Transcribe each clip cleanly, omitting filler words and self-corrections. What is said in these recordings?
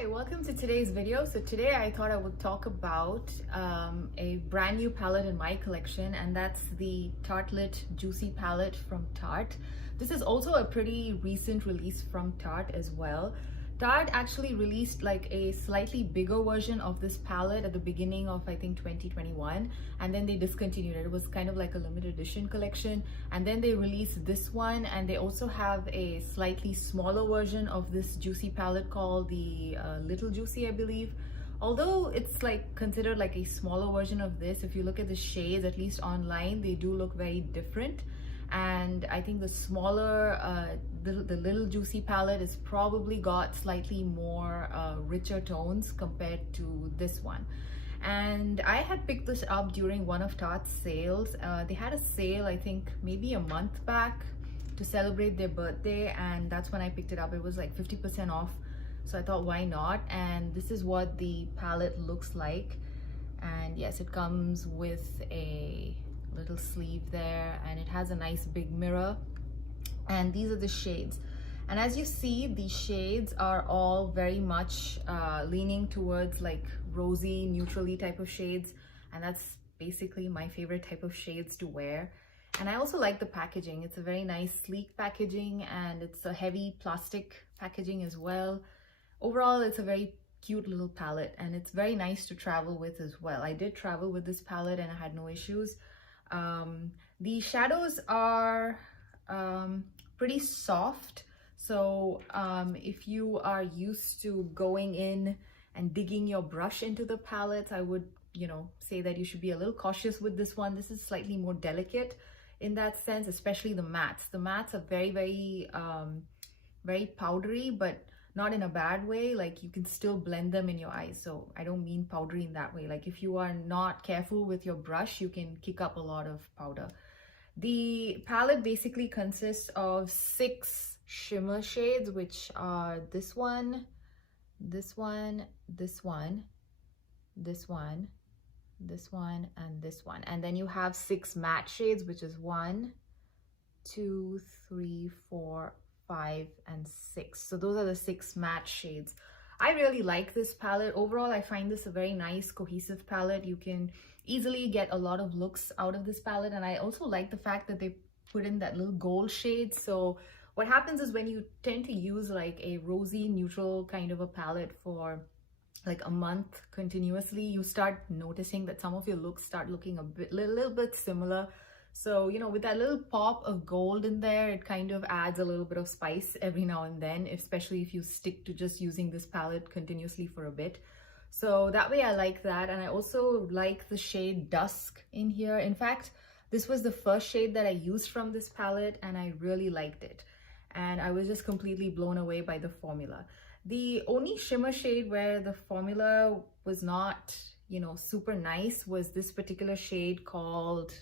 Hi, welcome to today's video. So today I thought I would talk about a brand new palette in my collection, and that's the Tartlette Juicy palette from Tarte. This is also a pretty recent release from Tarte as well. Tarte actually released like a slightly bigger version of this palette at the beginning of I think 2021, and then they discontinued it. It was kind of like a limited edition collection, and then they released this one, and they also have a slightly smaller version of this Juicy palette called the Little Juicy, I believe. Although it's like considered like a smaller version of this, if you look at the shades, at least online, they do look very different. And I think the smaller, the Little Juicy palette is probably got slightly more richer tones compared to this one. And I had picked this up during one of Tarte's sales. They had a sale, I think maybe a month back, to celebrate their birthday, and that's when I picked it up. It was like 50% off, so I thought, why not? And this is what the palette looks like. And yes, it comes with a little sleeve there, and it has a nice big mirror, and these are the shades. And as you see, these shades are all very much leaning towards like rosy, neutrally type of shades, and that's basically my favorite type of shades to wear. And I also like the packaging. It's a very nice sleek packaging, and it's a heavy plastic packaging as well. Overall, it's a very cute little palette, and it's very nice to travel with as well. I did travel with this palette and I had no issues. The shadows are pretty soft, so if you are used to going in and digging your brush into the palettes, I would say that you should be a little cautious with this one. This is slightly more delicate in that sense, especially the mattes. The mattes are very powdery, but not in a bad way. Like, you can still blend them in your eyes. So I don't mean powdery in that way. Like, if you are not careful with your brush, you can kick up a lot of powder. The palette basically consists of 6 shimmer shades, which are this one, this one, this one, this one, this one, and this one. And then you have 6 matte shades, which is 1, 2, 3, 4, 5, and 6. So those are the 6 matte shades. I really like this palette. Overall, I find this a very nice cohesive palette. You can easily get a lot of looks out of this palette, and I also like the fact that they put in that little gold shade. So what happens is when you tend to use like a rosy neutral kind of a palette for like a month continuously, you start noticing that some of your looks start looking a little bit similar. So, with that little pop of gold in there, it kind of adds a little bit of spice every now and then, especially if you stick to just using this palette continuously for a bit. So that way I like that. And I also like the shade Dusk in here. In fact, this was the first shade that I used from this palette, and I really liked it. And I was just completely blown away by the formula. The only shimmer shade where the formula was not, super nice was this particular shade called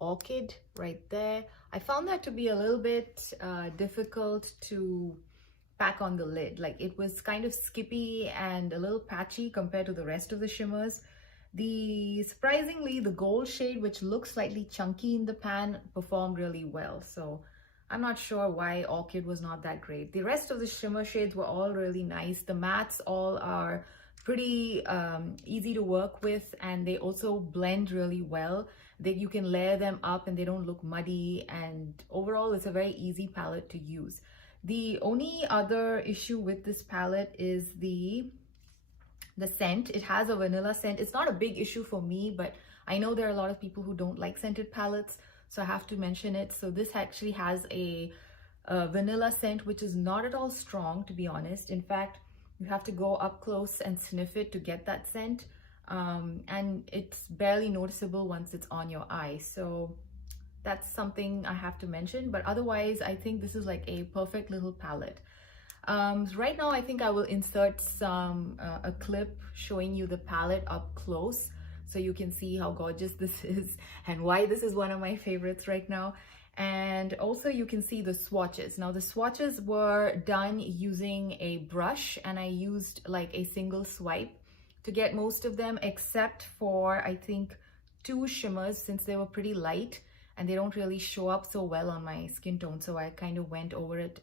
Orchid right there. I found that to be a little bit difficult to pack on the lid. Like, it was kind of skippy and a little patchy compared to the rest of the shimmers. Surprisingly, the gold shade, which looks slightly chunky in the pan, performed really well. So I'm not sure why Orchid was not that great. The rest of the shimmer shades were all really nice. The mattes all are pretty easy to work with, and they also blend really well. You can layer them up and they don't look muddy, and overall it's a very easy palette to use. The only other issue with this palette is the scent. It has a vanilla scent. It's not a big issue for me, but I know there are a lot of people who don't like scented palettes, so I have to mention it. So this actually has a vanilla scent, which is not at all strong, to be honest. In fact, you have to go up close and sniff it to get that scent. And it's barely noticeable once it's on your eye. So that's something I have to mention. But otherwise, I think this is like a perfect little palette. Right now, I think I will insert a clip showing you the palette up close, so you can see how gorgeous this is and why this is one of my favorites right now. And also you can see the swatches. Now, the swatches were done using a brush, and I used like a single swipe to get most of them, except for I think 2 shimmers, since they were pretty light and they don't really show up so well on my skin tone. So I kind of went over it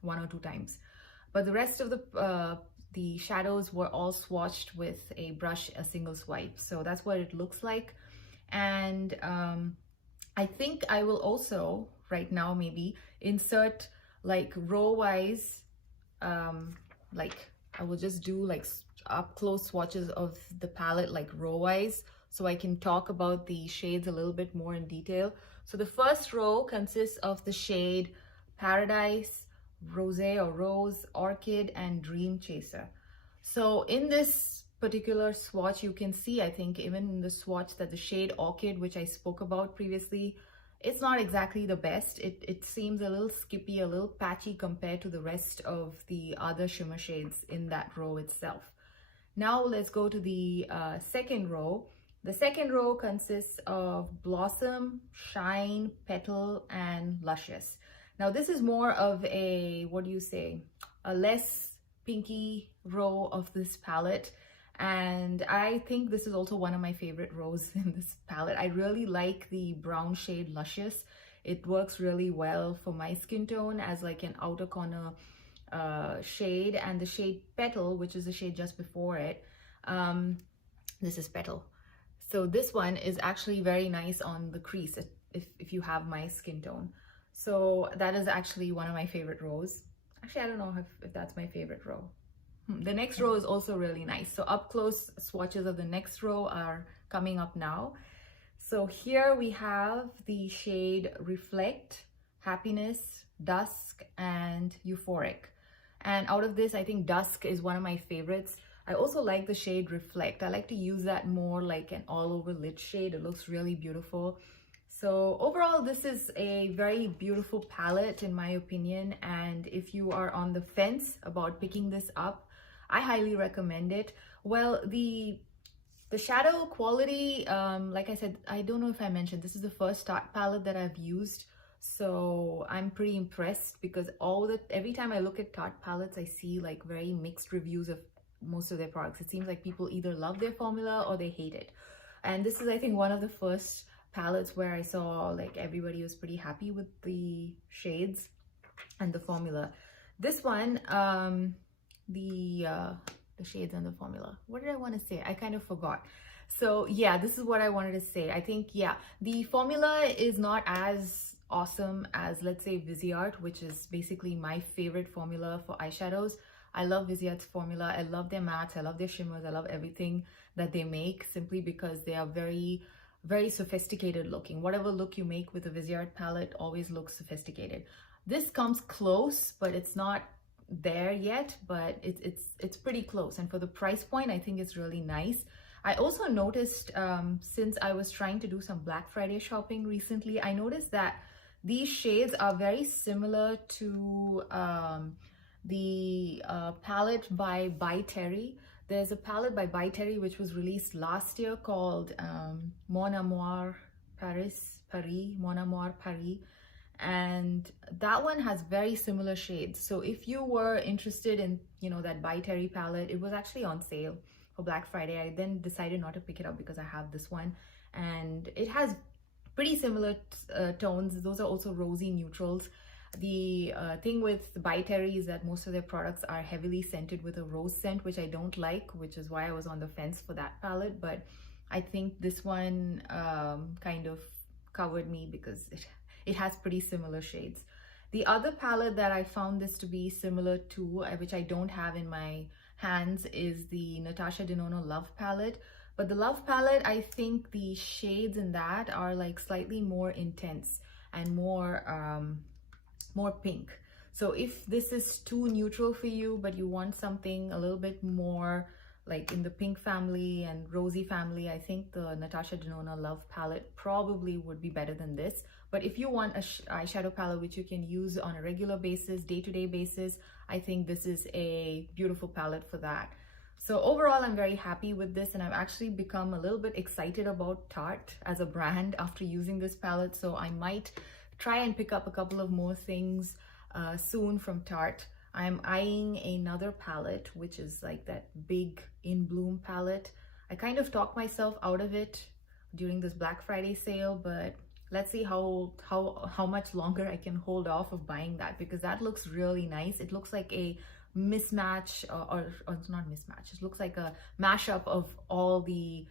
1 or 2 times. But the rest of the the shadows were all swatched with a brush, a single swipe. So that's what it looks like. And I think I will also right now maybe insert like row wise, like I will just do like up close swatches of the palette like row wise, so I can talk about the shades a little bit more in detail. So the first row consists of the shade Paradise, Rosé or Rose, Orchid, and Dream Chaser. So in this particular swatch, you can see, I think even in the swatch, that the shade Orchid, which I spoke about previously, it's not exactly the best. It seems a little skippy, a little patchy compared to the rest of the other shimmer shades in that row itself. Now let's go to the second row. The second row consists of Blossom, Shine, Petal, and Luscious. Now this is more of a, what do you say, a less pinky row of this palette. And I think this is also one of my favorite rows in this palette. I really like the brown shade Luscious. It works really well for my skin tone as like an outer corner shade. And the shade Petal, which is the shade just before it, this is Petal. So this one is actually very nice on the crease if you have my skin tone. So that is actually one of my favorite rows. Actually, I don't know if that's my favorite row. The next row is also really nice. So up close swatches of the next row are coming up now. So here we have the shade Reflect, Happiness, Dusk, and Euphoric. And out of this, I think Dusk is one of my favorites. I also like the shade Reflect. I like to use that more like an all over lit shade. It looks really beautiful. So overall, this is a very beautiful palette in my opinion. And if you are on the fence about picking this up, I highly recommend it. Well, the shadow quality, like I said, I don't know if I mentioned, this is the first Tarte palette that I've used. So I'm pretty impressed because every time I look at Tarte palettes, I see like very mixed reviews of most of their products. It seems like people either love their formula or they hate it. And this is, I think, one of the first palettes where I saw like everybody was pretty happy with the shades and the formula. This one, the shades and the formula. What did I want to say? I kind of forgot. So yeah, this is what I wanted to say. I think, yeah, the formula is not as awesome as, let's say, Viseart, which is basically my favorite formula for eyeshadows. I love Viseart's formula. I love their mattes. I love their shimmers. I love everything that they make simply because they are very, very sophisticated looking. Whatever look you make with a Viseart palette always looks sophisticated. This comes close, but it's not there yet, but it's pretty close. And for the price point, I think it's really nice. I also noticed, since I was trying to do some Black Friday shopping recently, I noticed that these shades are very similar to the palette by Terry. There's a palette by Terry which was released last year called Mon Amour Paris, Mon Amour Paris. And that one has very similar shades. So if you were interested in, you know, that by Terry palette, it was actually on sale for Black Friday. I then decided not to pick it up because I have this one and it has pretty similar tones. Those are also rosy neutrals. The thing with by Terry is that most of their products are heavily scented with a rose scent, which I don't like, which is why I was on the fence for that palette. But I think this one kind of covered me because it has pretty similar shades. The other palette that I found this to be similar to, which I don't have in my hands, is the Natasha Denona Love palette. But the Love palette, I think the shades in that are like slightly more intense and more pink. So if this is too neutral for you, but you want something a little bit more like in the pink family and rosy family, I think the Natasha Denona Love palette probably would be better than this. But if you want a eyeshadow palette which you can use on a regular basis, day-to-day basis, I think this is a beautiful palette for that. So overall, I'm very happy with this, and I've actually become a little bit excited about Tarte as a brand after using this palette. So I might try and pick up a couple of more things soon from Tarte. I'm eyeing another palette, which is like that big In Bloom palette. I kind of talked myself out of it during this Black Friday sale, but let's see how much longer I can hold off of buying that, because that looks really nice. It looks like a mismatch, or it's not mismatch, it looks like a mashup of all the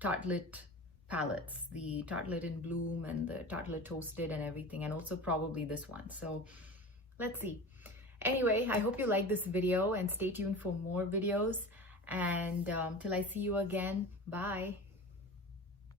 Tartlette palettes, the Tartlette in Bloom and the Tartlette Toasted and everything, and also probably this one. So let's see. Anyway, I hope you like this video and stay tuned for more videos. And till I see you again, bye.